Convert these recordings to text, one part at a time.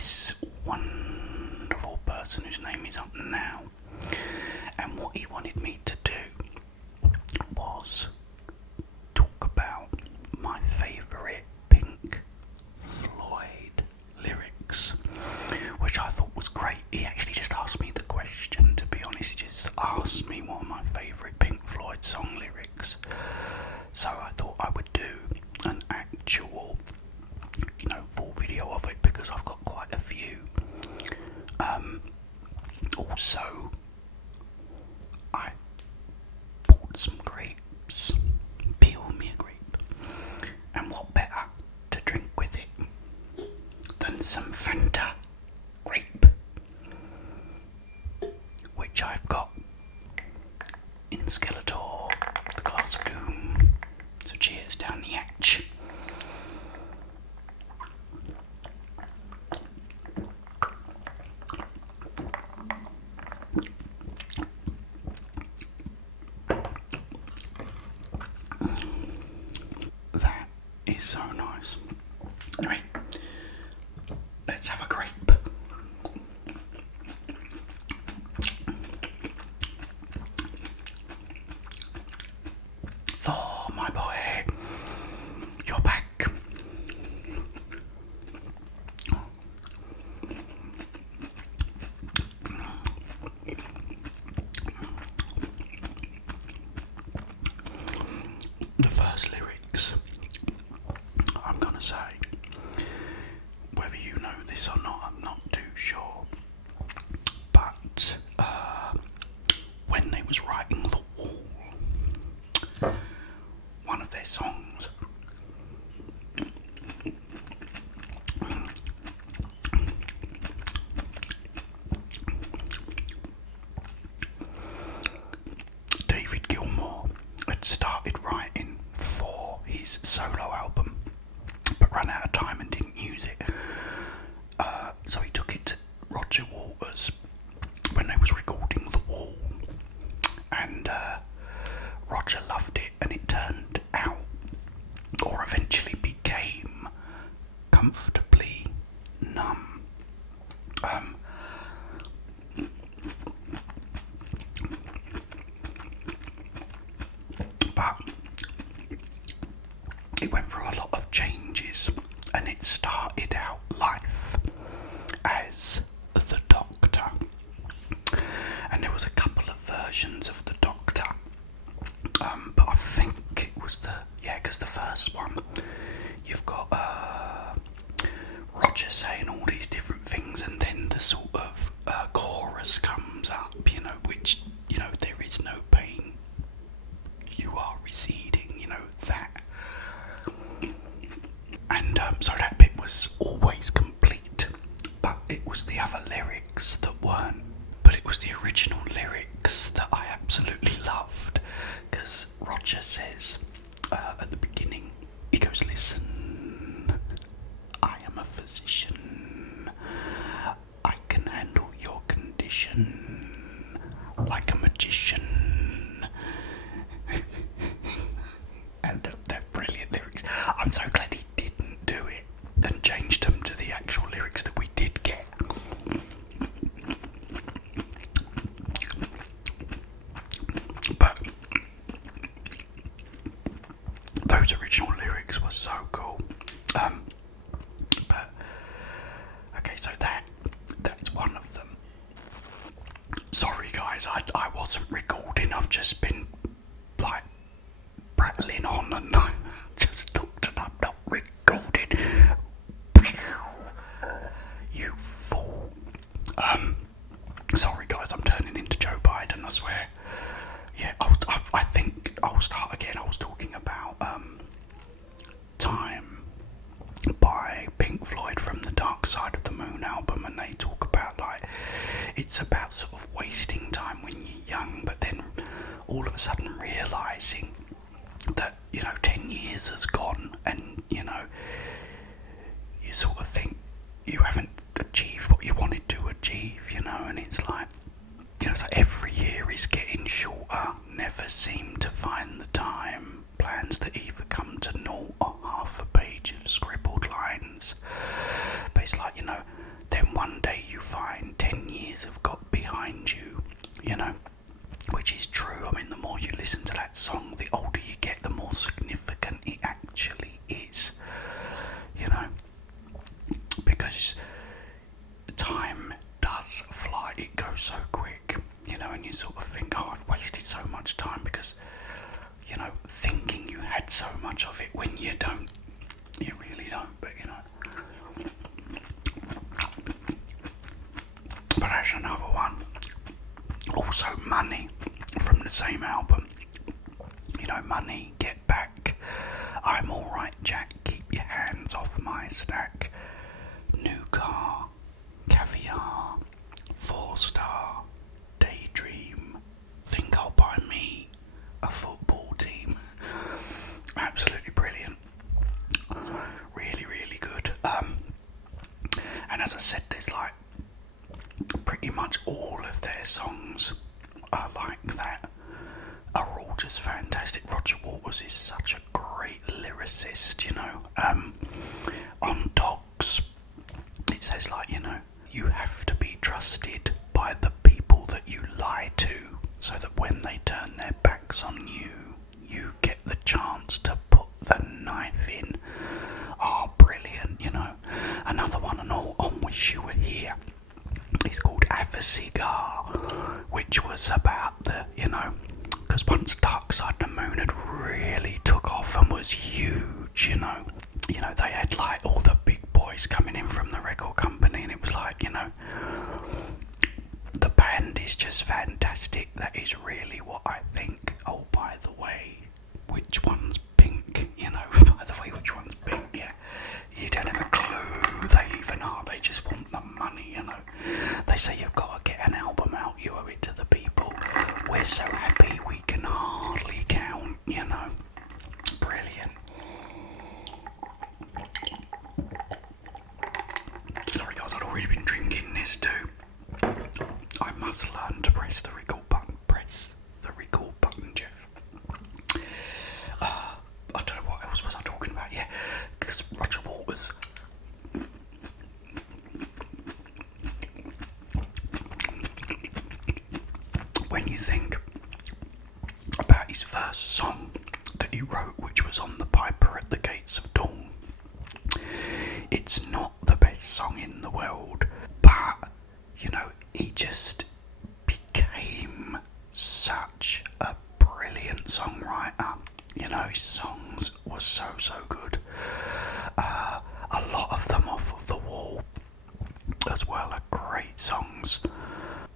this wonderful person whose name is up now, and what he wanted me to do was talk about my favourite Pink Floyd lyrics, which I thought was great. He actually just asked me the question, to be honest. He just asked me what are my favourite Pink Floyd song lyrics. So I thought I would do an actual, full video of it, because I've got quite a few. Also, I bought some grapes. Peel me a grape. And what better to drink with it than some Fanta Grape, which I've got in Skeletor, the glass of doom. So cheers down the hatch. That is so nice. Anyway, let's have a grape. Thor, my boy, you're back. The first lyrics I'm gonna say, whether you know this or not, I'm not too sure, but when they was writing The Wall, one of their songs, David Gilmour had started writing for his solo album, but ran out of time and didn't use it. So he took it to Roger Waters when they was recording The Wall, and Roger loved it, and it turned out, or eventually became, Comfortably Numb. But it went through a lot of changes, and it started out life as the Doctor, and there was a couple of versions of the Doctor, but I think it was because the first one, you've got Roger saying all these different things, and then the sort of chorus comes up, which, there is no pain, you are receding, that. And so that bit was always complete, but it was the other lyrics that weren't. But it was the original lyrics that I absolutely loved, because Roger says at the beginning, he goes, "Listen, I am a physician. I can handle your condition like a magician." And they're brilliant lyrics. I'm so glad he didn't do it and changed them to the actual lyrics that we did get. But those original lyrics were so cool. But okay, so that's one of them. Sorry guys, I wasn't recording. I've just been like prattling on and just talked, and I'm not recording. You fool. Sorry guys, I'm turning into Joe Biden, I swear. Yeah, I think I'll start again. I was talking about Time by Pink Floyd from the Dark Side of the Moon album, and they talk about, like, it's about sort of wasting time when you're young, but then all of a sudden realising that, 10 years has gone, and, you sort of think you haven't achieved what you wanted to achieve, and it's like, so every year is getting shorter, never seem to find the time, plans that either come to naught or half a page of scribbled lines. But it's like, years have got behind you, you know, which is true. I mean, the more you listen to that song, the older you get, the more significant it actually is, you know, because time does fly. It goes so quick, you know, and you sort of think, oh, I've wasted so much time because, you know, thinking you had so much of it when you don't. You really don't, but you know. But there's another one. Also Money, from the same album. You know, Money, Get Back, I'm Alright Jack, Keep Your Hands Off My Stack, New Car, Caviar, 4-Star, Daydream, Think I'll Buy Me, A Football Team. Absolutely brilliant. Really, really good. And as I said, there's like pretty much all of their songs are like that, are all just fantastic. Roger Waters is such a great lyricist, you know. On Dogs, it says like, you know, you have to be trusted by the people that you lie to, so that when they turn their backs on you, you get the chance to put the knife in. Oh, brilliant, you know. Another one on Wish You Were Here. It's called Have a Cigar, which was about the, you know, because once Dark Side of the Moon had really took off and was huge, you know, they had like all the big boys coming in from the record company, and it was like, you know, the band is just fantastic. That is really what I think. Oh, by the way, which one's Pink? You know, by the way, which one's Pink? Yeah, you don't have a clue they even are. They just want the money, you know. They say you've got to get an album out, you owe it to the people. We're so happy we can hardly count, you know. Brilliant. Sorry guys, I'd already been drinking this too. I must learn to press the record button. Press the record button, Jeff. I don't know what else was I talking about. Yeah, because Roger Waters. When you think about his first song that he wrote, which was On the Piper at the Gates of Dawn, it's not the best song in the world, but, you know, he just became such a brilliant songwriter. You know, his songs were so good. A lot of them Off of the Wall as well are great songs.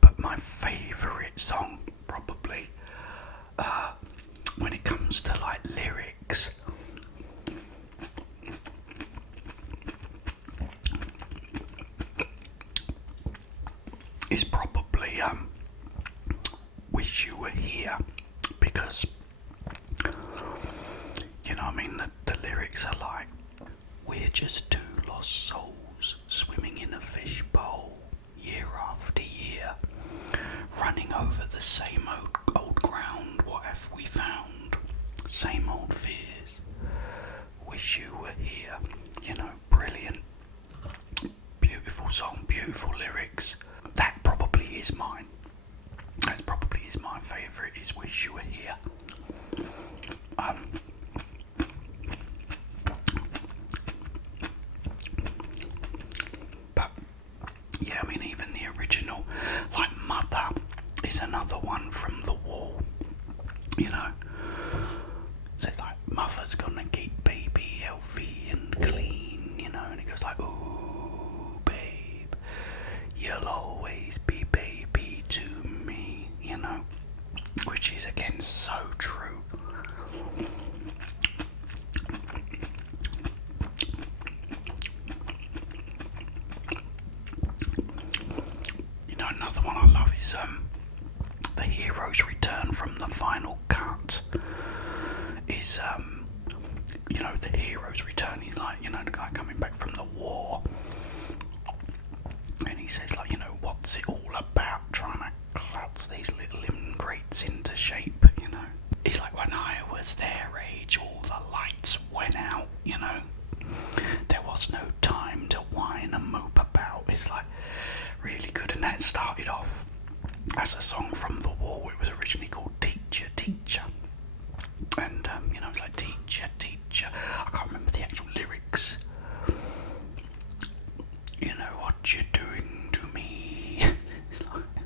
But my favourite song, probably, when it comes to like lyrics, is probably Wish You Were Here, because, you know, I mean, the lyrics are like, we're just two lost souls swimming in a fishbowl year after year, running over the same old ground. What have we found? Same old fears. Wish you were here. You know, brilliant. Beautiful song, beautiful lyrics. That probably is mine. That probably is my favourite, is Wish You Were Here. But yeah, I mean, even the original, like Mother, is another one from The Wall. You know, says like, mother's gonna keep baby healthy and clean, you know, and it goes like, ooh, babe, you'll always be baby to me, you know, which is again so true. You know, another one I love is The Hero's Return from the Final Cut. Is you know, the hero's return. He's like, you know, the guy coming back from the war, and he says like, you know, what's it all about, trying to clutch these little ingrates into shape, you know. He's like, when I was their age, all the lights went out, you know. There was no time to whine and mope about. It's like really good, and that started off as a song from The Wall. It was originally called Teacher, Teacher. And, it's like, teacher, teacher. I can't remember the actual lyrics. You know what you're doing to me.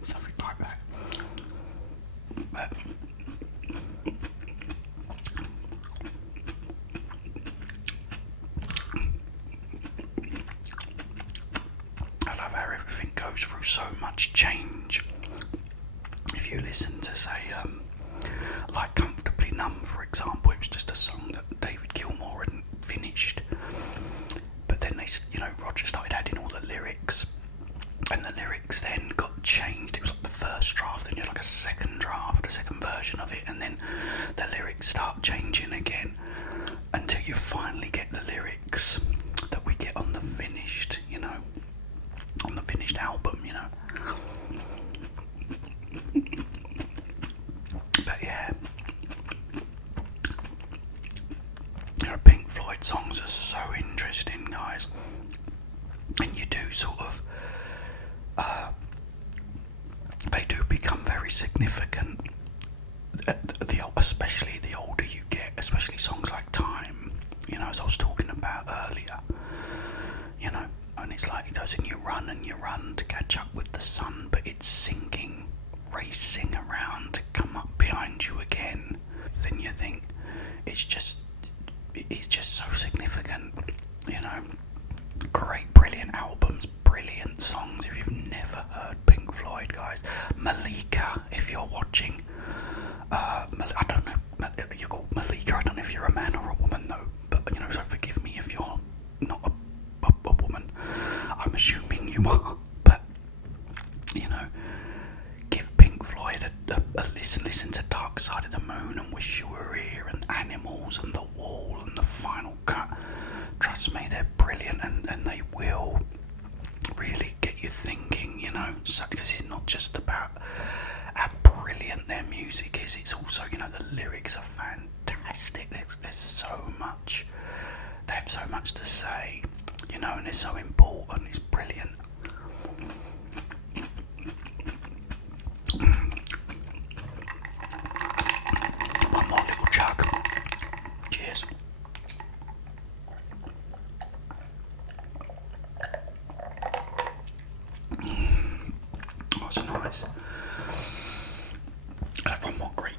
Something like that. But I love how everything goes through so much change. If you listen to, say, like Comfortably Numb, for example, it was just a song that David Gilmour hadn't finished. But then Roger started adding all the lyrics, and the lyrics then got changed. It was like the first draft, then you had like a second draft, a second version of it, and then the lyrics start changing again until you finally get the lyrics that we get on the finished, on the finished album, But yeah, Pink Floyd songs are so interesting, guys, and you do sort of, they do become very significant, especially the older you get, especially songs like Time, as I was talking about earlier, and it's like it goes and you run to catch up with the sun, but it's sinking, racing around to come up behind you again. Then you think it's just so significant, Great, brilliant albums, brilliant songs. If you've never heard Pink Floyd, guys, Malika, if you're watching, I don't know, you're called Malika, I don't know if you're a man or a woman though, but so forgive me if you're not a woman. I'm assuming you are, but give Pink Floyd a listen to Dark Side of the Moon and Wish You Were Here and Animals and The Wall and The Final Cut. Trust me, they're brilliant, and they will really get you thinking, because it's not just about how brilliant their music is, it's also, the lyrics are fantastic. There's so much, they have so much to say, and it's so important, it's brilliant. One more little chug. Cheers. That's nice. I'll have one more grape.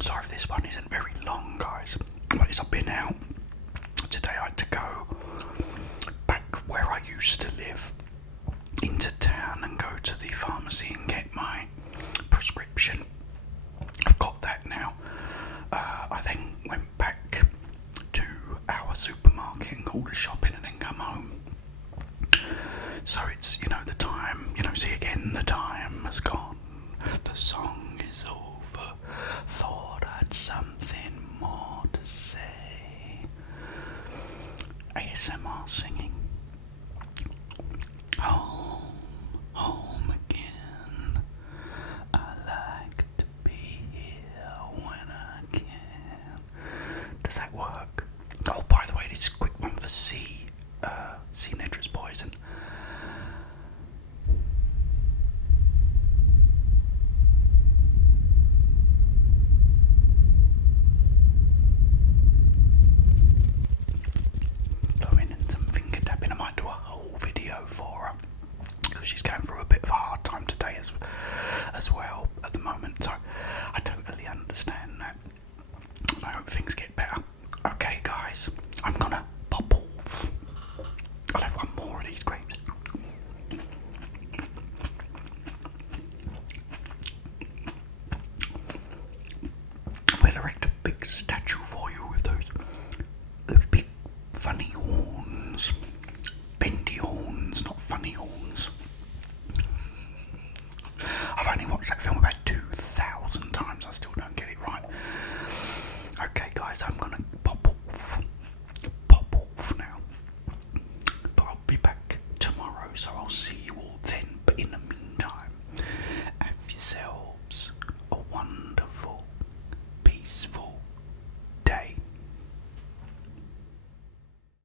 Sorry if this one isn't very long, guys. But as I've been out today, I had to go back where I used to live into town and go to the pharmacy and get my prescription. I've got that now. I then went back to our supermarket and called a shopping and then come home. So it's, the time, see again, the time has gone. The song is over. Thought I'd something more to say. ASMR singing. Home, home again. I like to be here when I can. Does that work? Oh, by the way, this is a quick one for C Nitrous Poison. Blowing in some finger tapping. I might do a whole video for her, because she's going through a bit of a hard time today as well at the moment, so I totally understand that. I hope things get better. Okay, guys, I'm gonna pop off. I'll have one more of these grapes. We'll erect a big statue for you with those big funny horns. Bendy horns, not funny horns. I've only watched that film about 2,000 times, I still don't get it right. Okay, guys, I'm gonna pop off now. But I'll be back tomorrow, so I'll see you all then. But in the meantime, have yourselves a wonderful, peaceful peaceful